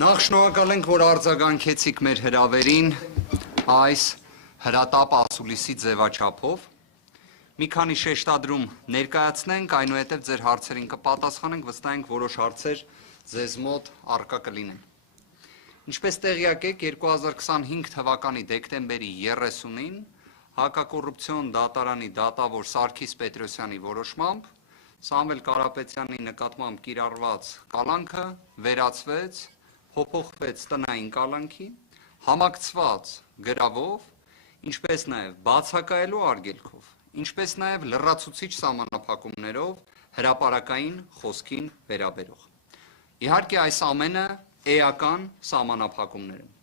Նախ շնորհակալ ենք, որ արձագանքեցիք մեր հրավերին այս հրատապ ասուլիսի ձևաչափով։ Մի քանի շեշտադրում ներկայացնենք, այնուհետև ձեր հարցերին կպատասխանենք, վստահ ենք որոշ հարցեր ձեզ մոտ առկա կլինեն։ Ինչպես տեղյակ եք, 2025 թվականի դեկտեմբերի 30-ին Հակակոռուպցիոն դատարանի դատավոր Սարգիս Պետրոսյանի որոշմամբ Սամվել Կարապետյանի նկատմամբ կիրառված կալանքը վերացվեց, փոփոխվեց տնային կալանքի, համակցված գրավով, ինչպես նաև բացակայելու արգելքով, ինչպես նաև լրացուցիչ սահմանափակումներով հրապարակային խոսքին վերաբերող։ Իհարկե այս ամենը էական սահմանափակումներ են,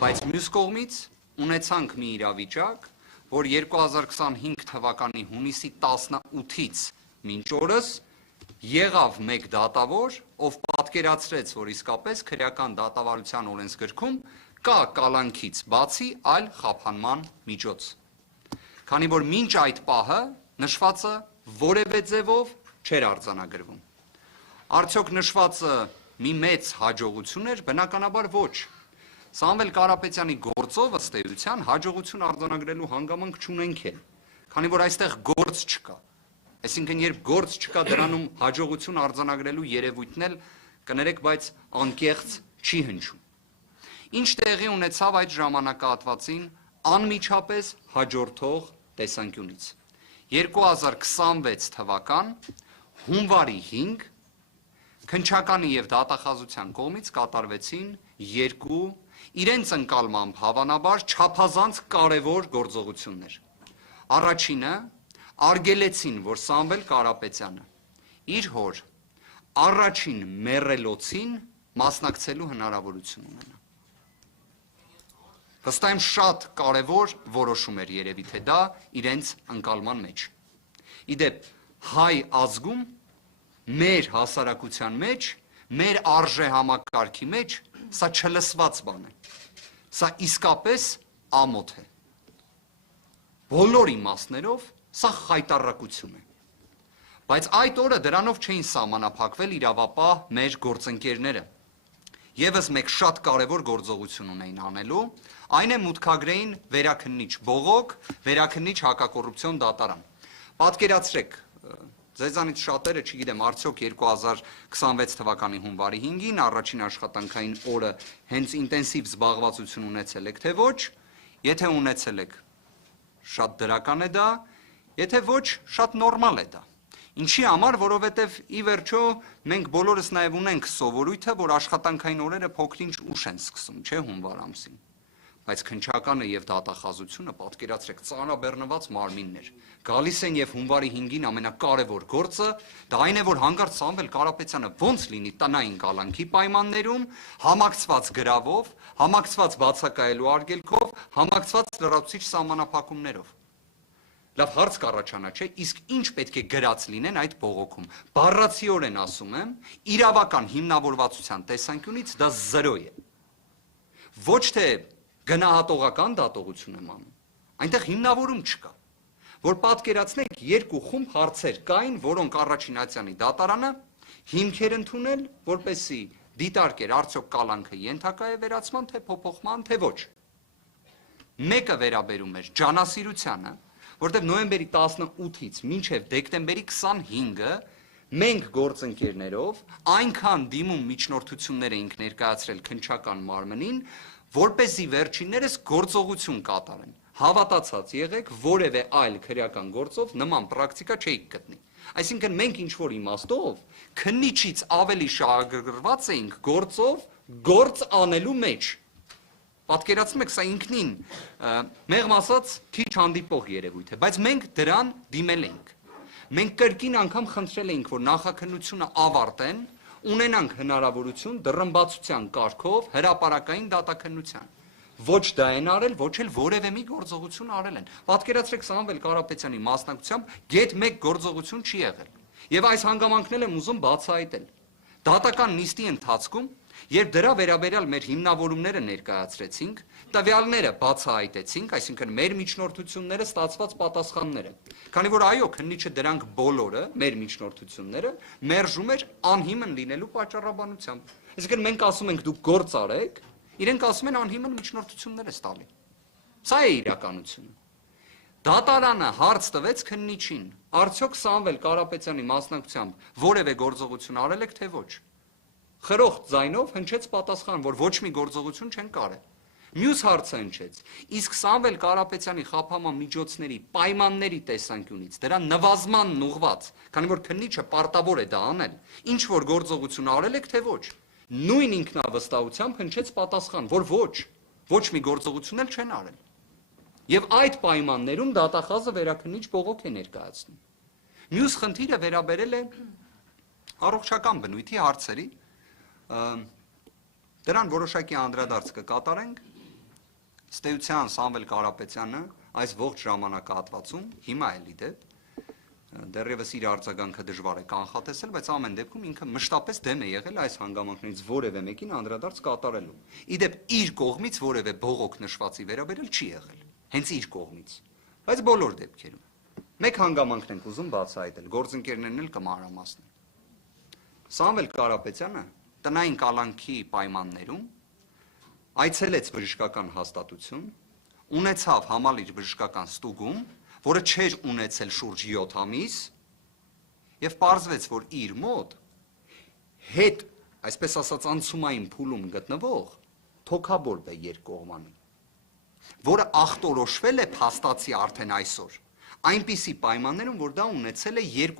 բայց մյուս կողմից ունեցանք մի իրավիճակ, որ 2025 թվականի հունիսի 18-ից մինչ օրս եղավ մեկ դատավոր, ով պատկերացրեց, որ իսկապես քրեական դատավարության օրենսգրքում կա կալանքից բացի այլ խափանման միջոց։ Քանի որ մինչ այդ պահը նշվածը որևէ ձևով չէր արձանագրվում։ Արդյոք նշվածը մի մեծ հաջողություն էր, բնականաբար ոչ։ Սամվել Կարապետյանի գործով ըստ էության հաջողություն արձանագրելու հանգամանք չունենք էլ, քանի որ այստեղ գործ չկա։ Այսինքն երբ գործ չկա, դրանում հաջողություն արձանագրելու երևույթն էլ կներեք, բայց անկեղծ չի հնչում։ Ինչ տեղի ունեցավ այդ ժամանակահատվածին անմիջապես հաջորդող տեսանկյունից։ 2026 թվական հունվարի 5 քննչականի եւ դատախազության կողմից կատարվեցին երկու իրենց ընկալմամբ հավանաբար չափազանց կարևոր գործողություններ։ Առաջինը արգելեցին, որ Սամվել Կարապետյանը իր հոր առաջին մեռելոցին մասնակցելու հնարավորություն ունենա։ Վստահ եմ շատ կարևոր որոշում էր երևի թե դա իրենց ընկալման մեջ։ Իդեպ հայ ազգում, մեր հասարակության մեջ, մեր արժեհամակարգի մեջ սա չլսված բան է։ Սա իսկապես ամոթ է։ Բոլոր իմաստներով սա խայտառակություն է։ Բայց այդ օրը դրանով չէին սահմանափակվել իրավապահ մեր գործընկերները։ Եվս մեկ շատ կարևոր գործողություն ունեին անելու, այն է մուտքագրեին վերաքննիչ բողոք, վերաքննիչ հակակոռուպցիոն դատարան։ Պատկերացրեք, ձեզանից շատերը, չգիտեմ, արդյոք 2026 թվականի հունվարի 5-ին առաջին աշխատանքային օրը հենց ինտենսիվ զբաղվածություն ունեցել եք, թե ոչ, եթե ունեցել եք, շատ դրական է դա, եթե ոչ, շատ նորմալ է դա։ Ինչի համար, որովհետև ի վերջո մենք բոլորս նաև ունենք սովորույթը, որ աշխատանքային օրերը փոքրինչ ուշ են սկսում, չէ՞ հունվար ամսին։ Բայց քննչականը եւ դատախազությունը պատկերացրեք ծանրաբեռնված մարմիններ։ Գալիս են եւ հունվարի 5-ին ամենակարևոր գործը դա այն է, որ հանկարծ Սամվել Կարապետյանը ոնց լինի տնային կալանքի պայմաններում, համակցված գրավով, համակցված բացակայելու արգելքով, համակցված լրացուցիչ սահմանափակումներով։ Լավ հարց կառաջանա, չէ՞, իսկ ինչ պետք է գրած լինեն այդ բողոքում։ Բառացիորեն ասում եմ, իրավական հիմնավորվածության տեսանկյունից դա 0 է։ Ոչ թե գնահատողական դատողություն եմ անում, այնտեղ հիմնավորում չկա, որ պատկերացնեք երկու խումբ հարցեր կային, որոնք առաջինացյանի դատարանը հիմքեր ընդունել, որպեսզի դիտարկեր արդյոք կալանքը ենթակա է վերացման, թե փոփոխման, թե ոչ։ Մեկը վերաբերում էր ջանասիրությանը, որտեղ նոյեմբերի 18-ից մինչև դեկտեմբերի 25-ը մենք գործընկերներով այնքան դիմում միջնորդություններ էինք ներկայացրել քննչական մարմնին, որպեսզի վերջիններս գործողություն կատարեն։ Հավատացած եղեք, որևէ այլ քրեական գործով նման պրակտիկա չէիք գտնի։ Այսինքն մենք ինչ-որ իմաստով քննիչից ավելի շահագրգռված էինք գործով գործ անելու մեջ։ Պատկերացնում եք, սա ինքնին մեղմ ասած քիչ հանդիպող երևույթ է, բայց մենք դրան դիմել էինք։ Մենք կրկին անգամ խնդրել էինք, որ նախաքննությունը ավարտեն, ունենանք հնարավորություն դռնբացության կարգով հրապարակային դատաքննության։ Ոչ դա են արել, ոչ էլ որևէ մի գործողություն արել են։ Պատկերացրեք Սամվել Կարապետյանի մասնակցությամբ գեթ մեկ գործողություն չի եղել։ Եվ այս հանգամանքն եմ ուզում բացահայտել։ Դատական նիստի ընթացքում, երբ դրա վերաբերյալ մեր հիմնավորումները ներկայացրեցինք, տվյալները բացահայտեցինք, այսինքն մեր միջնորդությունները ստացված պատասխանները։ Քանի որ այո, քննիչը դրանք բոլորը, մեր միջնորդությունները, մերժում էր անհիմն լինելու պատճառաբանությամբ։ Այսինքն մենք ասում ենք դուք գործ արեք, իրենք ասում են անհիմն միջնորդություններ ես տալի։ Սա է իրականությունը։ Դատարանը հարց տվեց քննիչին, արդյոք Սամվել Կարապետյանի մասնակցությամբ որևէ գործողություն արել եք, թե ոչ։ Խրոխտ ձայնով հնչեց պատասխան, որ ոչ մի գործողություն չեն կարել։ Մյուս հարցը հնչեց, իսկ Սամվել Կարապետյանի խաբման միջոցների պայմանների տեսանկյունից դրա նվազմանն ուղղված, քանի որ քննիչը պարտավոր է դա անել, ինչ որ գործողություն արել եք, թե ոչ։ Նույն ինքնավստահությամբ հնչեց պատասխան, որ ոչ մի գործողություն էլ չեն արել։ Եվ այդ պայմաններում դատախազը վերաքննիչ բողոք է ներկայացնում։ Մյուս խնդիրը վերաբերել է առողջական բնույթի հարցերի, դրան որոշակի անդրադարձ կկատարենք, ըստ էության Սամվել Կարապետյանը այս ողջ ժամանակահատվածում, հիմա էլ իդեպ, դեռևս իր արձագանքը դժվար է կանխատեսել, բայց ամեն դեպքում ինքը մշտապես դեմ է եղել այս հանգամանքներից որևէ մեկին անդրադարձ կատարելու։ Իդեպ իր կողմից որևէ բողոք նշվածի վերաբերել չի եղել, հենց իր կողմից, բայց բոլոր դեպքերում։ Մեկ հանգամանքն ենք ուզում բացահայտել, գործընկերներն էլ կմանրամասնեն։ Սամվել Կարապետյանը տնային կալանքի պայմաններում այցելեց բժշկական հաստատություն, ունեցավ համալիր բժշկական ստուգում, որը չէր ունեցել շուրջ 7 ամիս, եւ պարզվեց, որ իր մոտ հետ, այսպես ասած, անցումային փուլում գտնվող թոքաբորբ է երկկողմանի, որը ախտորոշվել է փաստացի արդեն այսօր, այնպիսի պայմաններում, որ դա ունեցել է 2